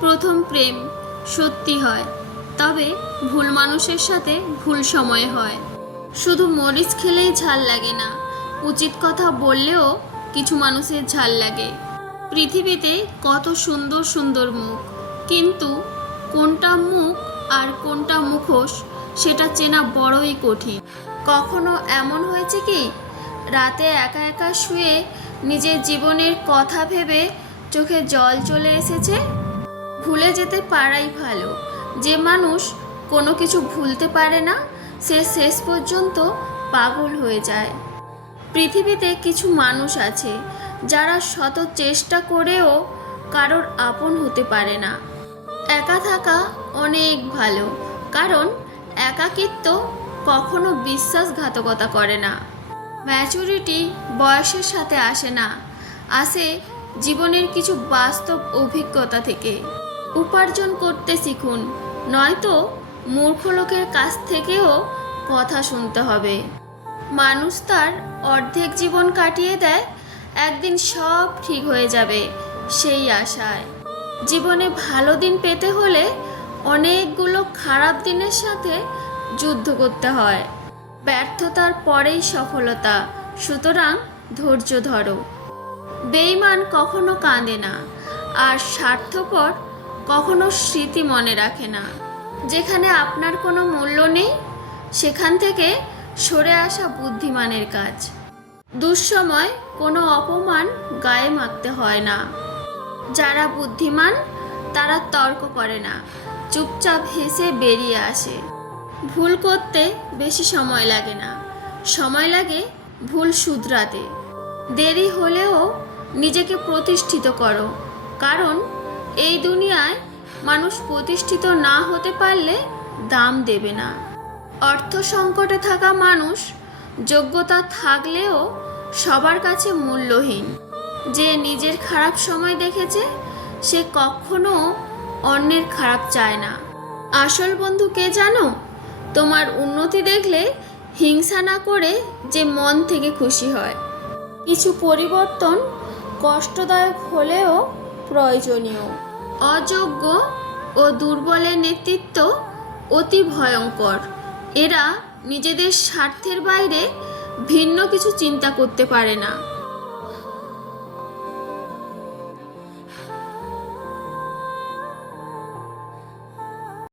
প্রথম প্রেম সত্যি হয়, তবে ভুল মানুষের সাথে ভুল সময় হয়। শুধু মরিচ খেলেই ঝাল লাগে না, উচিত কথা বললেও কিছু মানুষের ঝাল লাগে। পৃথিবীতে কত সুন্দর সুন্দর মুখ, কিন্তু কোনটা মুখ আর কোনটা মুখোশ সেটা চেনা বড়ই কঠিন। কখনো এমন হয়েছে কি, রাতে একা একা শুয়ে নিজের জীবনের কথা ভেবে চোখে জল চলে এসেছে? ভুলে যেতে পারাই ভালো। যে মানুষ কোনো কিছু ভুলতে পারে না, সে শেষ পর্যন্ত পাগল হয়ে যায়। পৃথিবীতে কিছু মানুষ আছে যারা শত চেষ্টা করেও কারোর আপন হতে পারে না। একা থাকা অনেক ভালো, কারণ একাকিত্ব কখনো বিশ্বাসঘাতকতা করে না। ম্যাচুরিটি বয়সের সাথে আসে না, আসে জীবনের কিছু বাস্তব অভিজ্ঞতা থেকে। উপার্জন করতে শিখুন, নয়তো মূর্খ লোকের কাছ থেকেও কথা শুনতে হবে। মানুষ তার অর্ধেক জীবন কাটিয়ে দেয় একদিন সব ঠিক হয়ে যাবে সেই আশায়। জীবনে ভালো দিন পেতে হলে অনেকগুলো খারাপ দিনের সাথে যুদ্ধ করতে হয়। ব্যর্থতার পরেই সফলতা, সুতরাং ধৈর্য ধরো। বেঈমান কখনো কাঁদে না, আর স্বার্থপর কখনো স্মৃতি মনে রাখে না। যেখানে আপনার কোনো মূল্য নেই, সেখান থেকে সরে আসা বুদ্ধিমানের কাজ। দুঃসময় কোনো অপমান গায়ে মাখতে হয় না। যারা বুদ্ধিমান তারা তর্ক করে না, চুপচাপ হেসে বেরিয়ে আসে। ভুল করতে বেশি সময় লাগে না, সময় লাগে ভুল শুধরাতে। দেরি হলেও নিজেকে প্রতিষ্ঠিত করো, কারণ এই দুনিয়ায় মানুষ প্রতিষ্ঠিত না হতে পারলে দাম দেবে না। অর্থ সংকটে থাকা মানুষ যোগ্যতা থাকলেও সবার কাছে মূল্যহীন। যে নিজের খারাপ সময় দেখেছে, সে কখনো অন্যের খারাপ চায় না। আসল বন্ধু কে জানো? তোমার উন্নতি দেখলে হিংসা না করে যে মন থেকে খুশি হয়। কিছু পরিবর্তন কষ্টদায়ক হলেও প্রয়োজনীয়। অযোগ্য ও দুর্বলের নেতৃত্ব অতি ভয়ঙ্কর। এরা নিজেদের স্বার্থের বাইরে ভিন্ন কিছু চিন্তা করতে পারে না।